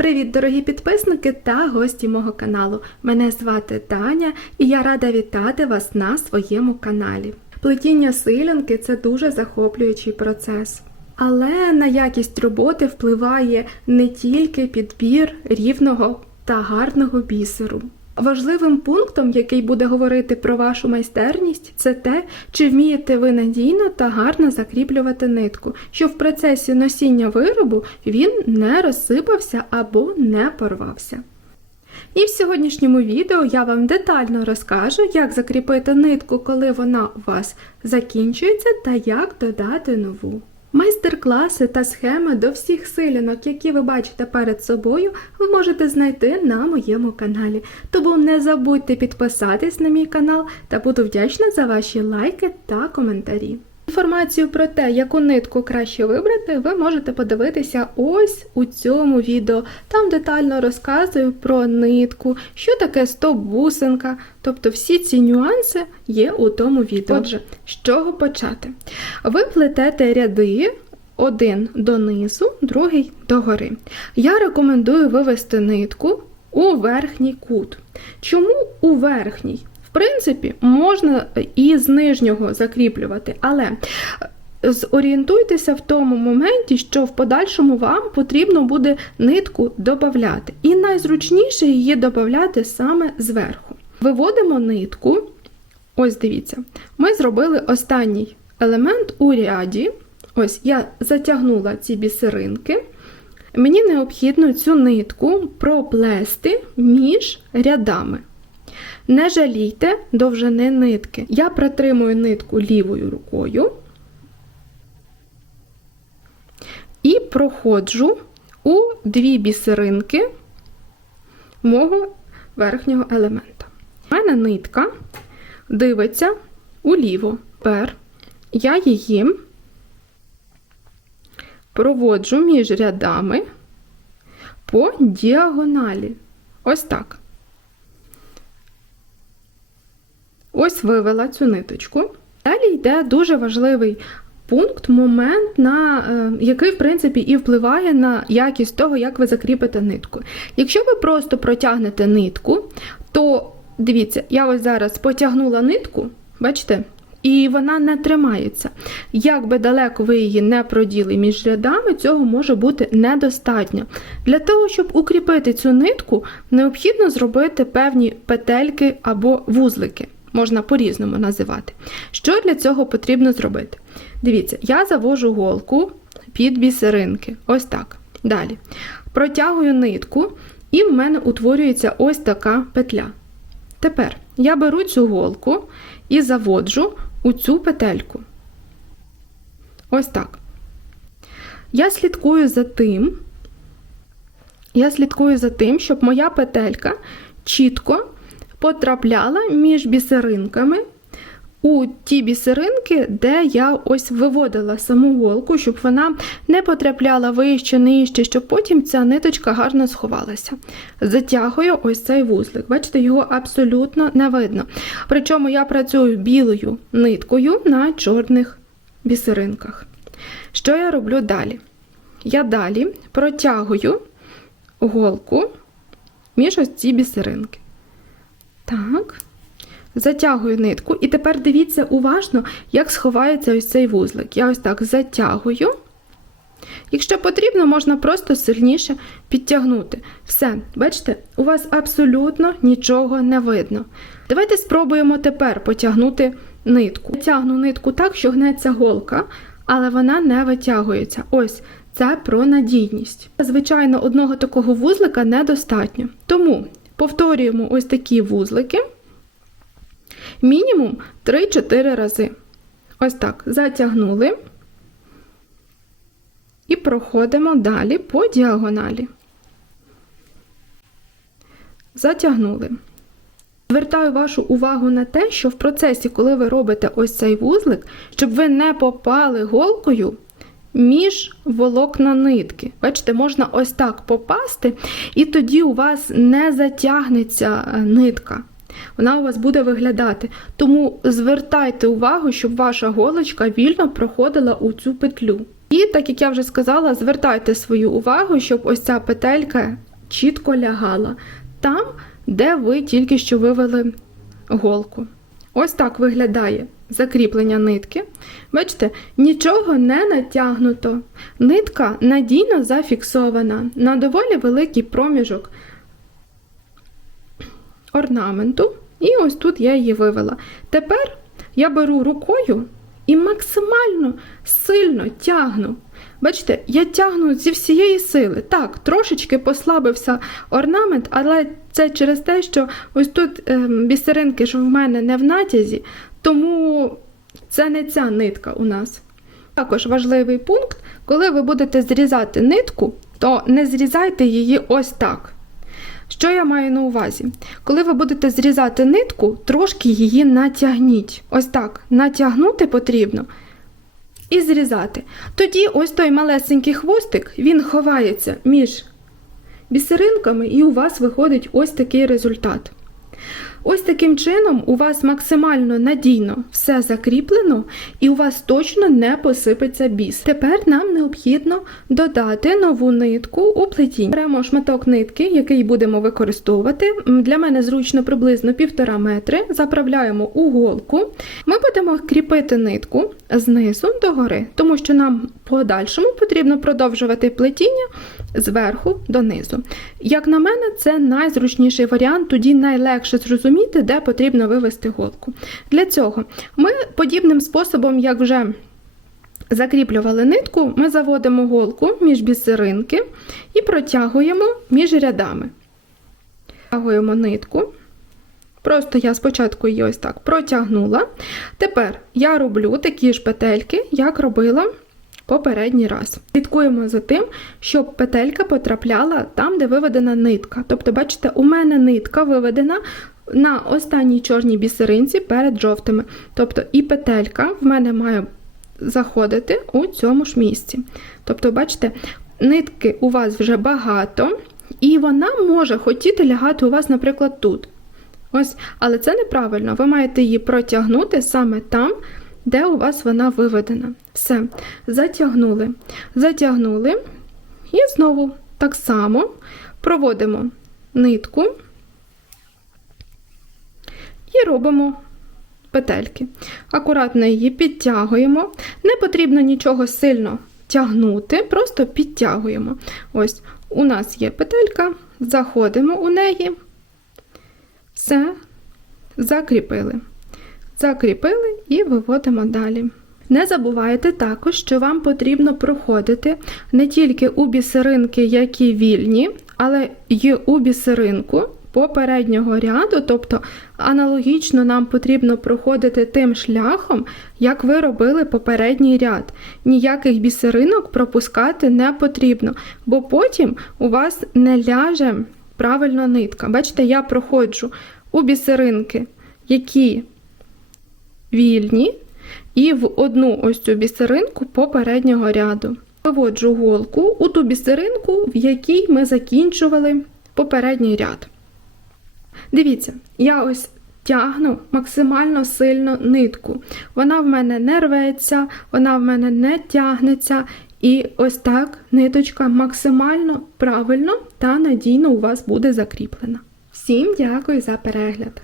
Привіт, дорогі підписники та гості мого каналу. Мене звати Таня і я рада вітати вас на своєму каналі. Плетіння силянки це дуже захоплюючий процес. Але на якість роботи впливає не тільки підбір рівного та гарного бісеру. Важливим пунктом, який буде говорити про вашу майстерність, це те, чи вмієте ви надійно та гарно закріплювати нитку, щоб в процесі носіння виробу він не розсипався або не порвався. І в сьогоднішньому відео я вам детально розкажу, як закріпити нитку, коли вона у вас закінчується, та як додати нову. Майстер-класи та схеми до всіх силянок, які ви бачите перед собою, ви можете знайти на моєму каналі. Тому не забудьте підписатись на мій канал та буду вдячна за ваші лайки та коментарі. Інформацію про те, яку нитку краще вибрати, ви можете подивитися ось у цьому відео. Там детально розказую про нитку, що таке стоп-бусинка, тобто всі ці нюанси є у тому відео. Отже, з чого почати? Ви плетете ряди. Один донизу, другий догори. Я рекомендую вивести нитку у верхній кут. Чому у верхній? В принципі, можна і з нижнього закріплювати, але зорієнтуйтеся в тому моменті, що в подальшому вам потрібно буде нитку додати. І найзручніше її додати саме зверху. Виводимо нитку. Ось дивіться, ми зробили останній елемент у ряді. Ось я затягнула ці бісеринки. Мені необхідно цю нитку проплести між рядами. Не жалійте довжини нитки. Я протримую нитку лівою рукою і проходжу у дві бісеринки мого верхнього елемента. У мене нитка дивиться уліво. Тепер я її проводжу між рядами по діагоналі. Ось так. Ось вивела цю ниточку. Далі йде дуже важливий пункт, момент, на е, який, в принципі, і впливає на якість того, як ви закріпите нитку. Якщо ви просто протягнете нитку, то дивіться, я ось зараз потягнула нитку, бачите? І вона не тримається. Як би далеко ви її не проділи між рядами, цього може бути недостатньо. Для того, щоб укріпити цю нитку, необхідно зробити певні петельки або вузлики можна по-різному називати. Що для цього потрібно зробити? Дивіться, я завожу голку під бісеринки. Ось так. Далі. Протягую нитку, і в мене утворюється ось така петля. Тепер я беру цю голку і заводжу у цю петельку. Ось так. Я слідкую за тим, я слідкую за тим, щоб моя петелька чітко потрапляла між бісеринками у ті бісеринки, де я ось виводила саму голку, щоб вона не потрапляла вище, нижче, щоб потім ця ниточка гарно сховалася. Затягую ось цей вузлик. Бачите, його абсолютно не видно. Причому я працюю білою ниткою на чорних бісеринках. Що я роблю далі? Я далі протягую голку між ось ці бісеринки. Так. Затягую нитку. І тепер дивіться уважно, як сховається ось цей вузлик. Я ось так затягую. Якщо потрібно, можна просто сильніше підтягнути. Все, бачите, у вас абсолютно нічого не видно. Давайте спробуємо тепер потягнути нитку. Тягну нитку так, що гнеться голка, але вона не витягується. Ось це про надійність. Звичайно, одного такого вузлика недостатньо. Тому Повторюємо ось такі вузлики мінімум 3-4 рази. Ось так, затягнули і проходимо далі по діагоналі. Затягнули. Звертаю вашу увагу на те, що в процесі, коли ви робите ось цей вузлик, щоб ви не попали голкою між волокна нитки. Бачите, можна ось так попасти, і тоді у вас не затягнеться е, нитка. Вона у вас буде виглядати. Тому звертайте увагу, щоб ваша голочка вільно проходила у цю петлю. І, так як я вже сказала, звертайте свою увагу, щоб ось ця петелька чітко лягала там, де ви тільки що вивели голку. Ось так виглядає закріплення нитки. Бачите, нічого не натягнуто. Нитка надійно зафіксована на доволі великий проміжок орнаменту. І ось тут я її вивела. Тепер я беру рукою і максимально сильно тягну. Бачите, я тягну зі всієї сили. Так, трошечки послабився орнамент, але це через те, що ось тут ем, бісеринки ж в мене не в натязі, тому це не ця нитка у нас. Також важливий пункт, коли ви будете зрізати нитку, то не зрізайте її ось так. Що я маю на увазі? Коли ви будете зрізати нитку, трошки її натягніть. Ось так, натягнути потрібно і зрізати. Тоді ось той малесенький хвостик, він ховається між бісеринками, і у вас виходить ось такий результат. Ось таким чином у вас максимально надійно все закріплено, і у вас точно не посипеться біс. Тепер нам необхідно додати нову нитку у плетіння. Беремо шматок нитки, який будемо використовувати. Для мене зручно приблизно 1,5 метри. Заправляємо у голку. Ми будемо кріпити нитку знизу до гори, тому що нам подальшому потрібно продовжувати плетіння зверху донизу. Як на мене, це найзручніший варіант, тоді найлегше зрозуміти, де потрібно вивести голку. Для цього ми подібним способом, як вже закріплювали нитку, ми заводимо голку між бісеринки і протягуємо між рядами. Протягуємо нитку. Просто я спочатку її ось так протягнула. Тепер я роблю такі ж петельки, як робила попередній раз. Слідкуємо за тим, щоб петелька потрапляла там, де виведена нитка. Тобто, бачите, у мене нитка виведена на останній чорній бісеринці перед жовтими. Тобто і петелька в мене має заходити у цьому ж місці. Тобто, бачите, нитки у вас вже багато, і вона може хотіти лягати у вас, наприклад, тут. Ось, але це неправильно. Ви маєте її протягнути саме там, де у вас вона виведена. Все, затягнули. Затягнули. І знову так само проводимо нитку і робимо петельки. Акуратно її підтягуємо. Не потрібно нічого сильно тягнути, просто підтягуємо. Ось, у нас є петелька, заходимо у неї. Все, закріпили. Закріпили і виводимо далі. Не забувайте також, що вам потрібно проходити не тільки у бісеринки, які вільні, але й у бісеринку попереднього ряду, тобто аналогічно нам потрібно проходити тим шляхом, як ви робили попередній ряд. Ніяких бісеринок пропускати не потрібно, бо потім у вас не ляже правильно нитка. Бачите, я проходжу у бісеринки, які вільні, і в одну ось цю бісеринку попереднього ряду. Виводжу голку у ту бісеринку, в якій ми закінчували попередній ряд. Дивіться, я ось тягну максимально сильно нитку. Вона в мене не рветься, вона в мене не тягнеться. І ось так ниточка максимально правильно та надійно у вас буде закріплена. Всім дякую за перегляд!